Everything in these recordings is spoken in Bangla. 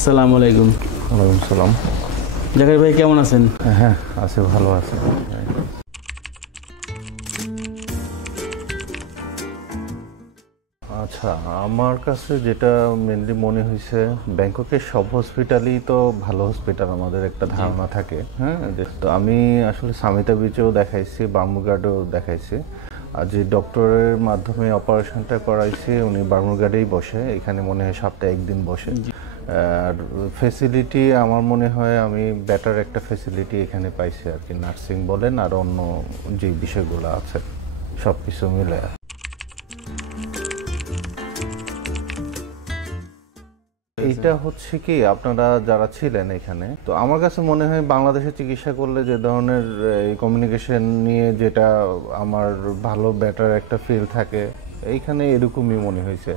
আসসালামু আলাইকুম। ওয়ালাইকুম সালাম। জাকির ভাই কেমন আছেন? হ্যাঁ, আছে, ভালো আছে। আচ্ছা, আমার কাছে যেটা মেনলি মনে হয়েছে, ব্যাংককের সব হসপিটালই তো ভালো হসপিটাল, আমাদের একটা ধারণা থাকে। হ্যাঁ, তো আমি আসলে সামিতা বিচেও দেখাইছি, বার্মুগার্ডেও দেখাইছি। আর যে ডক্টরের মাধ্যমে অপারেশনটা করাইছি উনি বার্মুগার্ডেই বসে, এখানে মনে হয় সপ্তাহে একদিন বসে। আর ফেসিলিটি আমার মনে হয় আমি বেটার একটা ফেসিলিটি এখানে পাইছি আর কি, নার্সিং বলেন আর অন্য যে বিষয়গুলো আছে সব কিছু মিলে। এইটা হচ্ছে কি, আপনারা যারা ছিলেন এখানে, তো আমার কাছে মনে হয় বাংলাদেশে চিকিৎসা করলে যে ধরনের কমিউনিকেশন নিয়ে যেটা আমার ভালো বেটার একটা ফিল থাকে, এইখানে এরকমই মনে হয়েছে।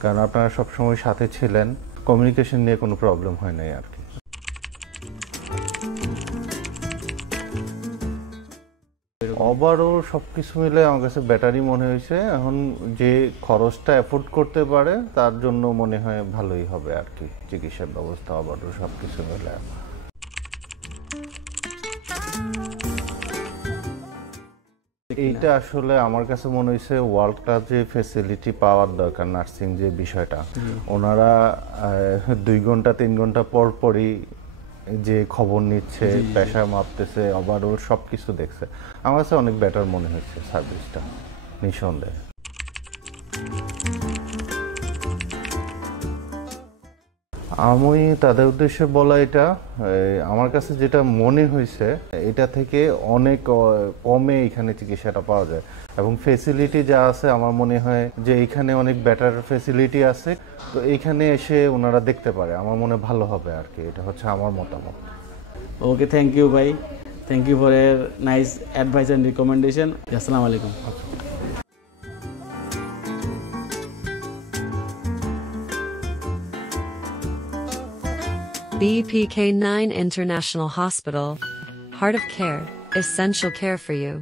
কারণ আপনারা সবসময় সাথে ছিলেন, কমিউনিকেশন নিয়ে কোনো প্রবলেম হয় নাই আর কি। ওভারঅল সব কিছু মিলে আমার কাছে ব্যাটারি মনে হয়েছে। এখন যে খরচটা অ্যাফোর্ড করতে পারে তার জন্য মনে হয় ভালোই হবে আর কি, চিকিৎসার ব্যবস্থা ওভারঅল সব কিছু মিলে। এইটা আসলে আমার কাছে মনে হয়েছে ওয়ার্ল্ড ক্লাস যে ফেসিলিটি পাওয়ার দরকার, নার্সিং যে বিষয়টা, ওনারা 2 ঘন্টা 3 ঘন্টা পর পরই যে খবর নিচ্ছে, প্রেশার মাপতেছে, ওভারঅল সব কিছু দেখছে। আমার কাছে অনেক বেটার মনে হয়েছে সার্ভিসটা, নিঃসন্দেহে। আমি তাদের উদ্দেশ্যে বলা এটা, আমার কাছে যেটা মনে হয়েছে এটা থেকে অনেক কমে এখানে চিকিৎসাটা পাওয়া যায়, এবং ফেসিলিটি যা আছে আমার মনে হয় যে এখানে অনেক বেটার ফেসিলিটি আছে। তো এইখানে এসে ওনারা দেখতে পারে, আমার মনে ভালো হবে আর কি, এটা হচ্ছে আমার মতামত। ওকে, থ্যাংক ইউ ভাই, থ্যাংক ইউ ফর এর নাইস অ্যাডভাইস অ্যান্ড রিকমেন্ডেশন। আসসালামু আলাইকুম। BPK9 International Hospital. Heart of Care, essential care for you.